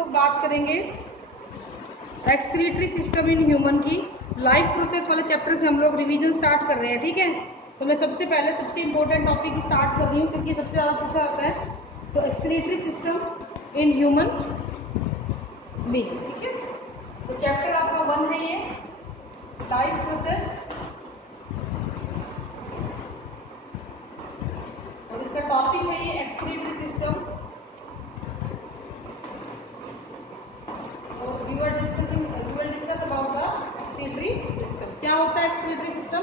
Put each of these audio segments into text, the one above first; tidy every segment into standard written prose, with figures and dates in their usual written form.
लोग बात करेंगे एक्सक्रीटरी सिस्टम इन ह्यूमन की। लाइफ प्रोसेस वाले चैप्टर से हम लोग रिवीजन स्टार्ट कर रहे हैं, ठीक है। तो मैं सबसे पहले सबसे इंपॉर्टेंट टॉपिक स्टार्ट कर रही हूँ क्योंकि सबसे ज़्यादा पूछा जाता है। तो excretory system in human being, ठीक है। तो चैप्टर आपका 1 है ये, लाइफ प्रोसेस, और इसका टॉपिक है ये excretory system. We will discuss about the excretory system। क्या होता है excretory system?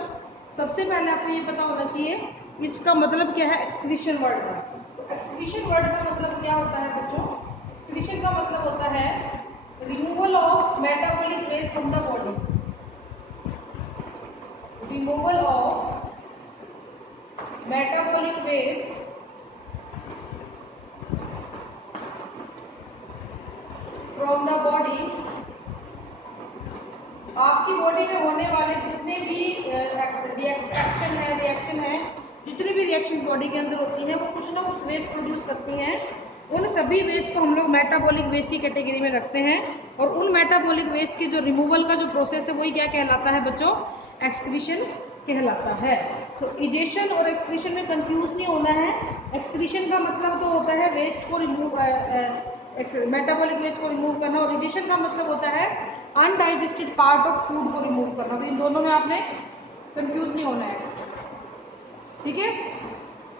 सबसे पहले आपको ये पता होना चाहिए इसका मतलब क्या है एक्सक्रीशन वर्ड का। तो एक्सक्रीशन वर्ड का मतलब क्या होता है बच्चों? एक्सक्रीशन का मतलब होता है removal of metabolic waste from the body. Removal of metabolic waste from the body. आपकी बॉडी में होने वाले जितने भी रिएक्शन है, जितने भी रिएक्शन बॉडी के अंदर होती हैं वो कुछ ना कुछ वेस्ट प्रोड्यूस करती हैं। उन सभी वेस्ट को हम लोग मेटाबॉलिक वेस्ट की कैटेगरी में रखते हैं, और उन मेटाबॉलिक वेस्ट की जो रिमूवल का जो प्रोसेस है वही क्या कहलाता है बच्चों? एक्सक्रीशन कहलाता है। तो इजेशन और एक्सक्रीशन में कंफ्यूज नहीं होना है। एक्सक्रीशन का मतलब तो होता है वेस्ट को रिमूव, मेटाबॉलिक वेस्ट को रिमूव करना, और इजेशन का मतलब होता है अनडाइजेस्टेड पार्ट ऑफ फूड को रिमूव करना। तो इन दोनों में आपने कंफ्यूज नहीं होना है, ठीक है।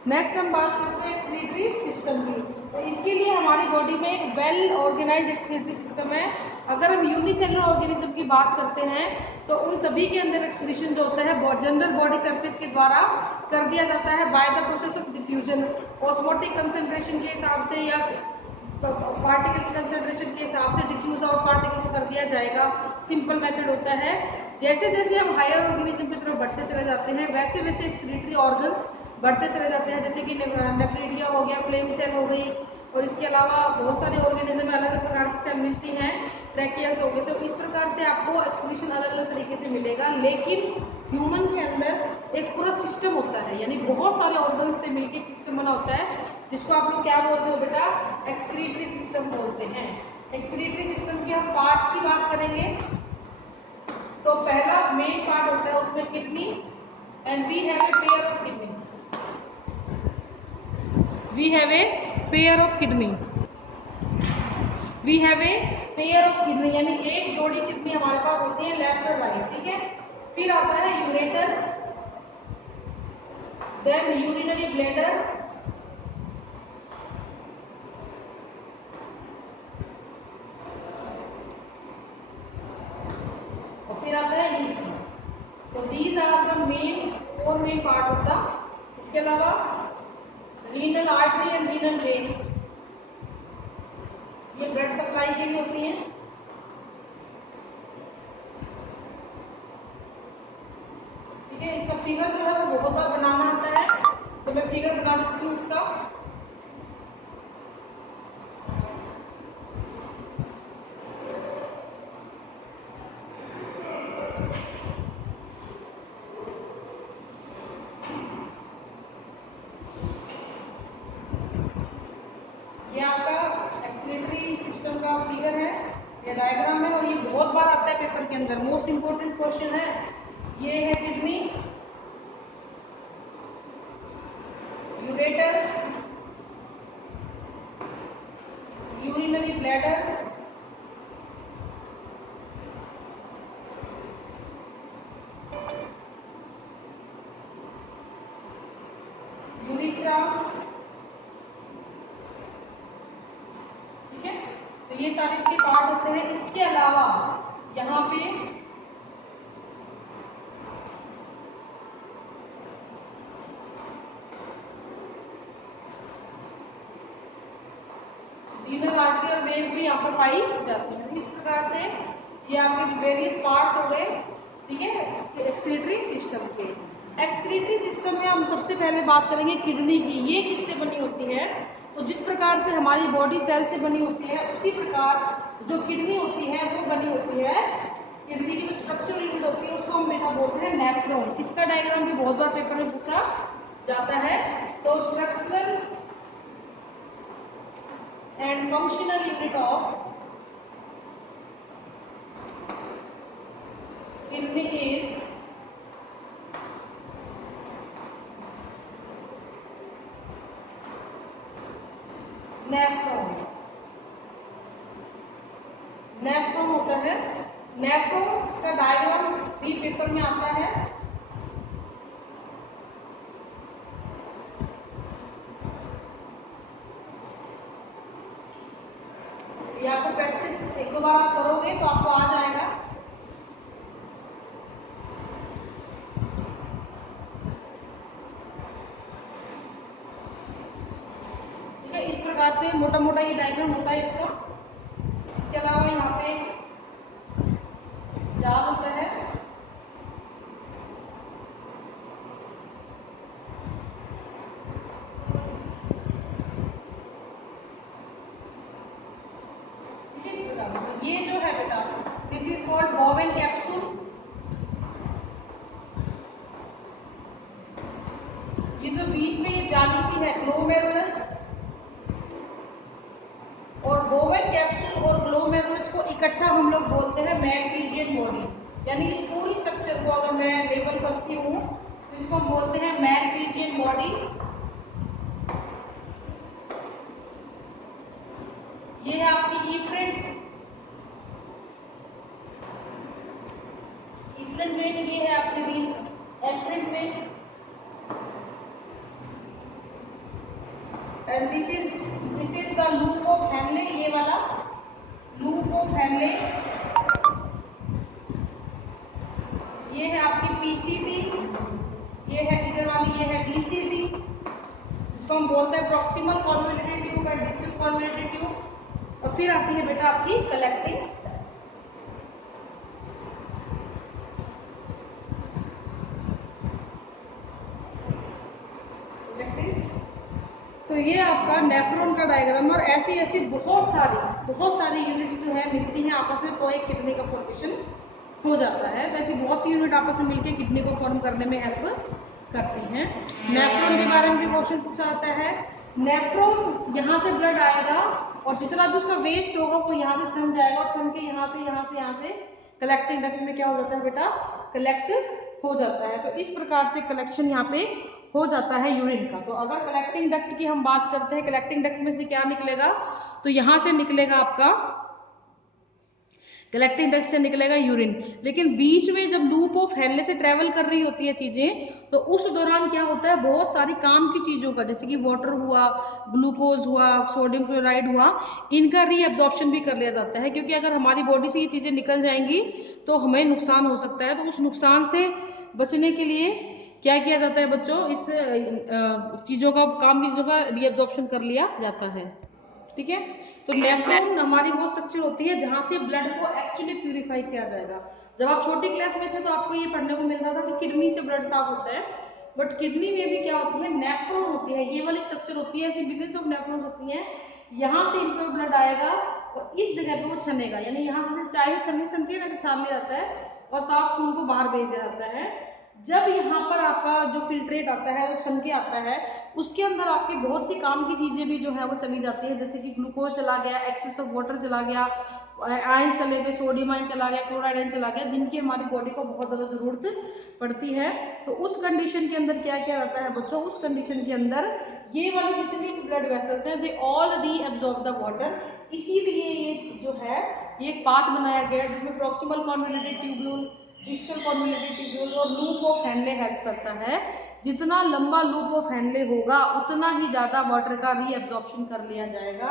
नेक्स्ट हम बात करते हैं एक्सक्रीटरी सिस्टम की। तो इसके लिए हमारी बॉडी में एक वेल ऑर्गेनाइज्ड एक्सक्रीटरी सिस्टम है। अगर हम यूनिसेलुलर ऑर्गेनिज्म की बात करते हैं तो उन सभी के अंदर एक्सक्रीशन जो होता है जनरल बॉडी सरफेस के द्वारा कर दिया जाता है by the process of diffusion. Osmotic concentration के हिसाब से या पार्टिकल की कंसंट्रेशन के हिसाब से डिफ्यूज आउट पार्टिकल को कर दिया जाएगा। सिंपल मेथड होता है। जैसे जैसे हम हायर ऑर्गेनिज्म की तरफ बढ़ते चले जाते हैं वैसे वैसे एक्सक्रीटरी ऑर्गन्स बढ़ते चले जाते हैं, जैसे कि नेफ्रिडिया हो गया, फ्लेम सेल हो गई, और इसके अलावा बहुत सारे ऑर्गेनिज्म में अलग अलग प्रकार की सेल मिलती हैं, ट्रैकियल्स हो गए। तो इस प्रकार से आपको एक्सक्रीशन अलग अलग तरीके से मिलेगा। लेकिन ह्यूमन के अंदर एक पूरा सिस्टम होता है, यानी बहुत सारे ऑर्गन्स से मिलकर एक सिस्टम बना होता है, जिसको आप लोग क्या बोलते हो बेटा? एक्सक्रीटरी सिस्टम बोलते हैं। एक्सक्रीटरी सिस्टम के हम पार्ट्स की बात करेंगे। तो पहला मेन पार्ट होता है उसमें kidney, and we have a pair of kidney. We have a pair of kidney. We have a pair of kidney, यानी एक जोड़ी किडनी हमारे पास होती है, लेफ्ट और राइट, ठीक है। फिर आता है यूरेटर, देन यूरिनरी ब्लैडर, और फिर आता है यूरिन। तो these are the main 4 main part of the. इसके अलावा renal artery and renal vein, ये ब्लड सप्लाई के लिए होती हैं। ठीक है, इसका फिगर जो है वो बहुत बार बनाना आता है, तो मैं फिगर बना देती हूँ इसका। ये आपका एक्सक्रीटरी सिस्टम का फिगर है, ये डायग्राम है, और ये बहुत बार आता है पेपर के अंदर, मोस्ट इंपोर्टेंट क्वेश्चन है। ये है kidney, ureter, urinary bladder, urethra, ठीक है। तो ये सारे इसके पार्ट होते हैं। इसके अलावा यहाँ पे रीनल आर्टरी और वेन्स भी यहाँ पर पाई जाती है। इस प्रकार से ये आपके वेरियस पार्ट्स हो गए, ठीक है, एक्सक्रीटरी सिस्टम के। एक्सक्रीटरी सिस्टम में हम सबसे पहले बात करेंगे किडनी की। ये किससे बनी होती है? तो जिस प्रकार से हमारी बॉडी सेल से बनी होती है उसी प्रकार जो किडनी होती है वो बनी होती है। किडनी की जो स्ट्रक्चरल यूनिट होती है उसको हम बेटा बोलते हैं नेफ्रॉन। इसका डायग्राम भी बहुत बार पेपर में पूछा जाता है। तो structural and functional unit of kidney is nephron. Nephron होता है, नेफ्रॉन का डायग्राम भी पेपर में आता है। ये आपको प्रैक्टिस एक दो बार आप करोगे तो आपको आ जाएगा। ठीक है, इस प्रकार से मोटा मोटा ये डायग्राम होता है इसका। इसके अलावा यहाँ पे जाल होता है, ठीक है, इस प्रकार से। तो ये जो है बेटा, this is called Bowen capsule. ये जो बीच में ये जाली सी है ग्लोमेरुलस, और बोवेन कैप्सूल और ग्लोमेरुलस को इकट्ठा हम लोग बोलते हैं मैग्नीशियन बॉडी। यानी इस पूरी स्ट्रक्चर को अगर मैं लेबल करती हूँ तो इसको हम बोलते हैं मैग्नीशियन बॉडी। ये है आपकी इफ्रेंट वेन, ये है आपकी afferent when, and this is the loop of Henle. ये वाला लूप ऑफ हैनले, ये है आपकी पीसीटी, ये है इधर वाली, ये है डीसीटी, जिसको हम बोलते हैं proximal convoluted tube and distal convoluted tube. और फिर आती है बेटा आपकी कलेक्टिंग। तो ये आपका नेफ्रॉन का डायग्राम। और ऐसी ऐसी बहुत सारी यूनिट्स जो है मिलती हैं आपस में, तो एक किडनी का फॉर्मेशन हो जाता है। तो ऐसी बहुत सी यूनिट आपस में मिलकर किडनी को फॉर्म करने में हेल्प करती हैं। नेफ्रॉन के बारे में भी क्वेश्चन पूछा जाता है। नेफ्रॉन यहाँ से ब्लड आएगा और जितना भी उसका वेस्ट होगा वो यहाँ से छन जाएगा, और छन के यहाँ से कलेक्टिंग डक्ट में क्या हो जाता है बेटा, कलेक्ट हो जाता है। तो इस प्रकार से कलेक्शन यहाँ पे हो जाता है यूरिन का। तो अगर कलेक्टिंग डक्ट की हम बात करते हैं, कलेक्टिंग डक्ट में से क्या निकलेगा, तो यहाँ से निकलेगा आपका, कलेक्टिंग डक्ट से निकलेगा यूरिन। लेकिन बीच में जब लूप ऑफ हैनले से ट्रेवल कर रही होती है चीजें, तो उस दौरान क्या होता है, बहुत सारी काम की चीजों का, जैसे कि वाटर हुआ, ग्लूकोज हुआ, सोडियम क्लोराइड हुआ, इनका रीअब्जॉर्प्शन भी कर लिया जाता है। क्योंकि अगर हमारी बॉडी से ये चीजें निकल जाएंगी तो हमें नुकसान हो सकता है। तो उस नुकसान से बचने के लिए क्या किया जाता है बच्चों, इस चीजों का, काम की चीजों का रीअब्जॉर्प्शन कर लिया जाता है। ठीक है, तो नेफ्रॉन हमारी वो स्ट्रक्चर होती है जहां से ब्लड को एक्चुअली प्यूरिफाई किया जाएगा। जब आप छोटी क्लास में थे तो आपको ये पढ़ने को मिलता था कि किडनी से ब्लड साफ होता है, बट किडनी में भी क्या होती है, नेफ्रॉन होती है। ये वाली स्ट्रक्चर होती है, ऐसी बिलियंस ऑफ नेफ्रॉन होती हैं। यहाँ से इन पर ब्लड आएगा और इस जगह पे वो छनेगा, यानी यहाँ से चाहे छननी छनती है ना, छान लिया जाता है और साफ खून को बाहर भेज दिया जाता है। जब यहाँ पर आपका जो फिल्ट्रेट आता है, जो छन के आता है, उसके अंदर आपकी बहुत सी काम की चीजें भी जो है वो चली जाती है। जैसे कि ग्लूकोज चला गया, एक्सेस ऑफ वाटर चला गया, आयन चले गए, सोडियम आयन चला गया, क्लोराइड आयन चला गया, जिनकी हमारी बॉडी को बहुत ज्यादा जरूरत पड़ती है। तो उस कंडीशन के अंदर क्या किया जाता है बच्चों, उस कंडीशन के अंदर ये वाली जितनी भी ब्लड वेसल्स हैं, they all reabsorb the water. इसीलिए ये जो है, ये एक पाथ बनाया गया है जिसमें proximal convoluted tubule, distal convoluted tubule और लूप ऑफ हैनले हेल्प करता है। जितना लंबा लूप ऑफ हैनले होगा उतना ही ज्यादा वाटर का रीअब्जॉर्प्शन कर लिया जाएगा।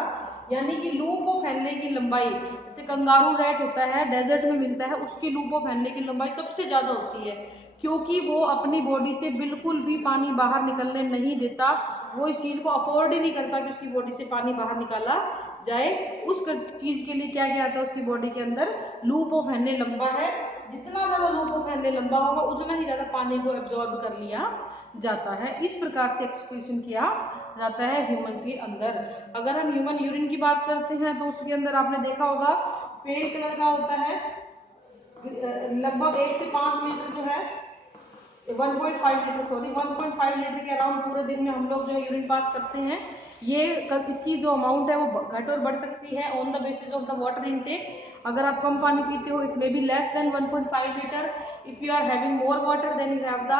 यानी कि लूप ऑफ हैनले की लंबाई, जैसे कंगारू रैट होता है, डेजर्ट में मिलता है, उसकी लूप ऑफ हैनले की लंबाई सबसे ज्यादा होती है, क्योंकि वो अपनी बॉडी से बिल्कुल भी पानी बाहर निकलने नहीं देता। वो इस चीज को अफोर्ड ही नहीं करता कि उसकी बॉडी से पानी बाहर निकाला जाए। उस चीज के लिए क्या किया जाता है, उसकी बॉडी के अंदर लूप ऑफ हैनले लंबा है, जितना ज्यादा लूप ऑफ हैनले लंबा होगा उतना ही ज्यादा पानी को एब्जॉर्ब कर लिया जाता है। इस प्रकार से एक्सक्रीशन किया जाता है ह्यूमन के अंदर। अगर हम ह्यूमन यूरिन की बात करते हैं तो उसके अंदर आपने देखा होगा पेल कलर का होता है, लगभग 1 से 5 लीटर जो है, 1.5 लीटर, सॉरी 1.5 लीटर के अराउंड पूरे दिन में हम लोग जो है यूरिन पास करते हैं। ये इसकी जो अमाउंट है वो घट और बढ़ सकती है on the basis of the water intake. अगर आप कम पानी पीते हो it may be less than 1.5 litre. If you are having more water then you have the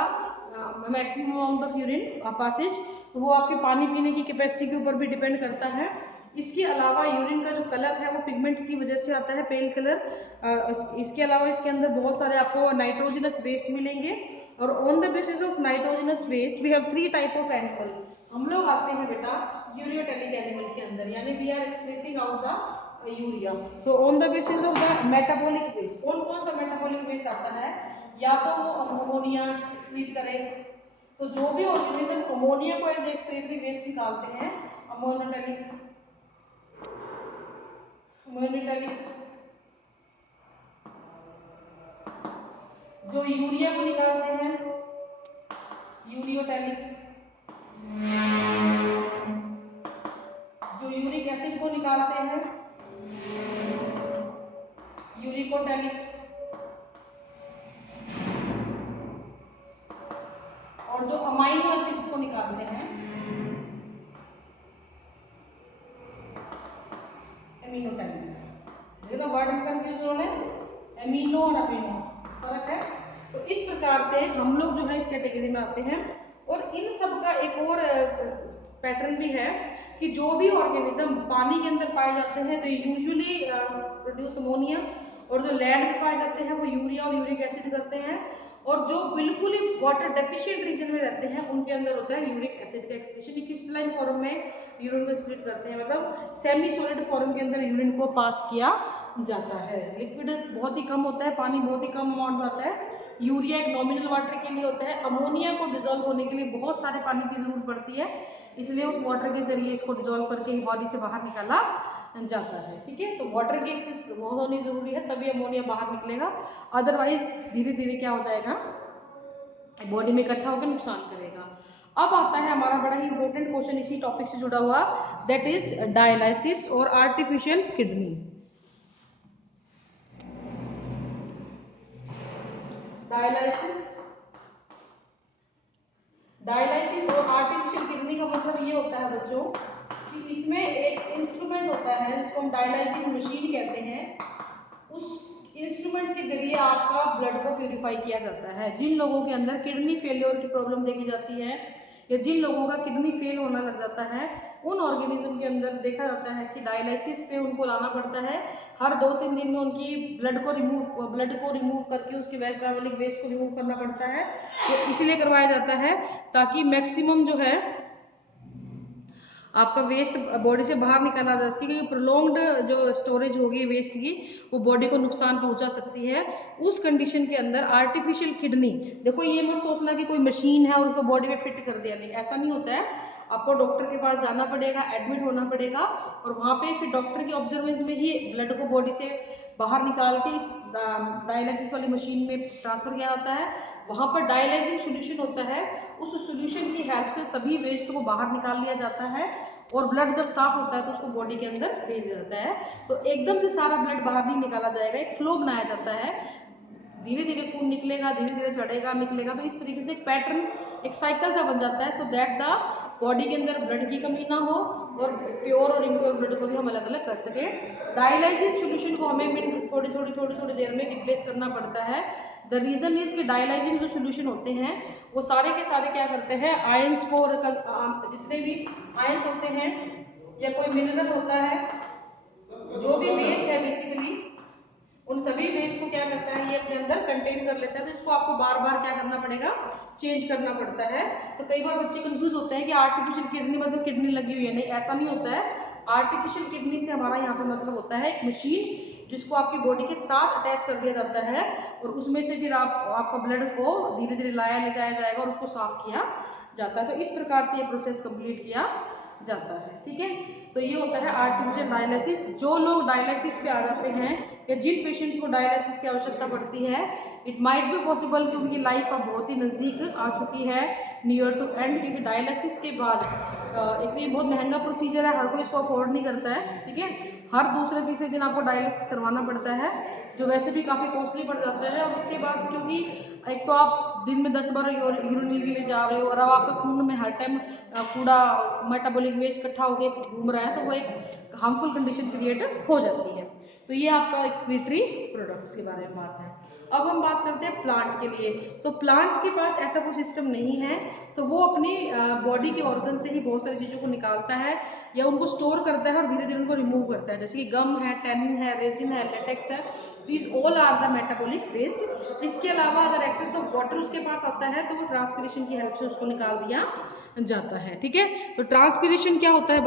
maximum amount of urine passage. तो वो आपके पानी पीने की कैपेसिटी के ऊपर भी डिपेंड करता है। इसके अलावा यूरिन का जो कलर है वो पिगमेंट्स की वजह से आता है, पेल कलर। इसके अलावा इसके अंदर बहुत सारे आपको नाइट्रोजनस वेस्ट मिलेंगे। और on the basis of nitrogenous waste we have 3 type of animal. हम लोग आते हैं बेटा यूरियोटेलिक एनिमल के अंदर, यानी we are excreting out the urea. तो on the basis of the metabolic waste, कौन कौन सा मेटाबॉलिक वेस्ट आता है? या तो वो अमोनिया एक्सक्रीट करे, तो जो भी ऑर्गेनिज्म अमोनिया को एज एक्सक्रीटरी वेस्ट निकालते हैं अमोनोटेलिक, जो यूरिया को निकालते हैं यूरियोटेलिक, जो यूरिक एसिड को निकालते हैं यूरिकोटेलिक, और जो अमाइनो एसिड्स को निकालते हैं एमिनोटेलिक। देखो ना वर्ड में कंफ्यूजन है, एमिनो और अमीनो फर्क है। तो इस प्रकार से हम लोग जो है इस कैटेगरी में आते हैं। और इन सब का एक और पैटर्न भी है कि जो भी ऑर्गेनिज्म पानी के अंदर पाए जाते हैं तो यूजुअली प्रोड्यूस अमोनिया, और जो लैंड में पाए जाते हैं वो यूरिया और यूरिक एसिड करते हैं। और जो बिल्कुल ही वाटर डेफिशिएंट रीजन में रहते हैं उनके अंदर होता है यूरिक एसिड का एक्सक्रीशन। क्रिस्टलाइन फॉर्म में यूरिन को एक्सक्रीट करते हैं, मतलब सेमी सॉलिड फॉर्म के अंदर यूरिन को पास किया जाता है। लिक्विड बहुत ही कम होता है, पानी बहुत ही कम अमाउंट में आता है। यूरिया एक नॉमिनल वाटर के लिए होता है। अमोनिया को डिजोल्व होने के लिए बहुत सारे पानी की जरूरत पड़ती है, इसलिए उस वाटर के जरिए इसको डिजोल्व करके ही बॉडी से बाहर निकाला जाता है। ठीक है, तो वाटर की एक्सेस बहुत होनी जरूरी है, तभी अमोनिया बाहर निकलेगा। अदरवाइज धीरे धीरे क्या हो जाएगा, बॉडी में इकट्ठा होकर नुकसान करेगा। अब आता है हमारा बड़ा ही इंपॉर्टेंट क्वेश्चन इसी टॉपिक से जुड़ा हुआ, दैट इज डायलिसिस और आर्टिफिशियल किडनी। डायलिसिस और आर्टिफिशियल किडनी का मतलब ये होता है बच्चों कि इसमें एक इंस्ट्रूमेंट होता है जिसको हम डायलाइजिंग मशीन कहते हैं। उस इंस्ट्रूमेंट के जरिए आपका ब्लड को प्यूरिफाई किया जाता है। जिन लोगों के अंदर किडनी फेलियर की प्रॉब्लम देखी जाती है या जिन लोगों का किडनी फेल होना लग जाता है, उन ऑर्गेनिज्म के अंदर देखा जाता है कि डायलिसिस पे उनको लाना पड़ता है। हर 2-3 दिन में उनकी ब्लड को रिमूव करके उसके मेटाबॉलिक वेस्ट को रिमूव करना पड़ता है। तो इसलिए करवाया जाता है ताकि मैक्सिमम जो है आपका वेस्ट बॉडी से बाहर निकाला जा सके, क्योंकि प्रोलॉन्ग्ड जो स्टोरेज होगी वेस्ट की वो बॉडी को नुकसान पहुंचा सकती है। उस कंडीशन के अंदर आर्टिफिशियल किडनी, देखो ये मत सोचना कि कोई मशीन है और उसको बॉडी में फिट कर दिया, नहीं, ऐसा नहीं होता है। आपको डॉक्टर के पास जाना पड़ेगा, एडमिट होना पड़ेगा, और वहाँ पे फिर डॉक्टर के ऑब्जर्वेंस में ही ब्लड को बॉडी से बाहर निकाल के इस डायलिसिस वाली मशीन में ट्रांसफर किया जाता है। वहाँ पर डायलाइजिंग सोल्यूशन होता है, उस सोल्यूशन की हेल्प से सभी वेस्ट को बाहर निकाल लिया जाता है, और ब्लड जब साफ होता है तो उसको बॉडी के अंदर भेज जाता है। तो एकदम से सारा ब्लड बाहर नहीं निकाला जाएगा, एक फ्लो बनाया जाता है, धीरे धीरे खून निकलेगा, धीरे धीरे चढ़ेगा निकलेगा। तो इस तरीके से एक पैटर्न, एक साइकिल सा बन जाता है, सो दैट द बॉडी के अंदर ब्लड की कमी ना हो और प्योर और इम्प्योर ब्लड को भी हम अलग अलग कर सके। डायलाइजिंग सोल्यूशन को हमें थोड़ी देर में रिप्लेस करना पड़ता है। द रीजन इज कि डायलाइजिंग जो सोल्यूशन होते हैं वो सारे के सारे क्या करते हैं, आयंस को, जितने भी आयंस होते हैं या कोई मिनरल होता है, जो भी वेस्ट है बेसिकली, उन सभी वेस्ट को क्या करता है ये अपने अंदर कंटेन कर लेता है। तो इसको आपको बार बार क्या करना पड़ेगा, चेंज करना पड़ता है। तो कई बार बच्चे कंफ्यूज होते हैं कि आर्टिफिशियल किडनी मतलब किडनी लगी हुई है, नहीं, ऐसा नहीं होता है। आर्टिफिशियल किडनी से हमारा यहाँ पे मतलब होता है एक मशीन जिसको आपकी बॉडी के साथ अटैच कर दिया जाता है, और उसमें से फिर आपका ब्लड को धीरे धीरे ले जाया जाएगा और उसको साफ किया जाता है। तो इस प्रकार से ये प्रोसेस कंप्लीट किया जाता है। ठीक है, तो ये होता है आर्टिफिशियल डायलिसिस। जो लोग डायलिसिस पे आ जाते हैं या जिन पेशेंट्स को डायलिसिस की आवश्यकता पड़ती है, इट माइट बी पॉसिबल कि उनकी लाइफ अब बहुत ही नज़दीक आ चुकी है, नियर टू एंड, क्योंकि डायलिसिस के बाद एक तो ये बहुत महंगा प्रोसीजर है, हर कोई इसको अफोर्ड नहीं करता है। ठीक है, हर दूसरे तीसरे दिन आपको डायलिसिस करवाना पड़ता है, जो वैसे भी काफ़ी कॉस्टली पड़ जाता है। और उसके बाद क्योंकि एक तो आप दिन में 10 बार यूरिन के लिए जा रहे हो, और अब आपका खून में हर टाइम कूड़ा मेटाबॉलिक वेस्ट इकट्ठा होकर घूम रहा है, तो वो एक हार्मफुल कंडीशन क्रिएट हो जाती है। तो ये आपका एक्सक्रीटरी प्रोडक्ट्स के बारे में बात है। अब हम बात करते हैं प्लांट के लिए। तो प्लांट के पास ऐसा कोई सिस्टम नहीं है, तो वो अपनी बॉडी के ऑर्गन से ही बहुत सारी चीज़ों को निकालता है या उनको स्टोर करता है और धीरे धीरे उनको रिमूव करता है, जैसे कि गम है, टैनिन है, रेजिन है, लेटेक्स है, these all are the metabolic waste. इसके अलावा अगर एक्सेस ऑफ वाटर उसके पास आता है तो वो ट्रांसपिरेशन की हेल्प से उसको निकाल दिया जाता है। ठीक है, तो ट्रांसपिरेशन क्या होता है?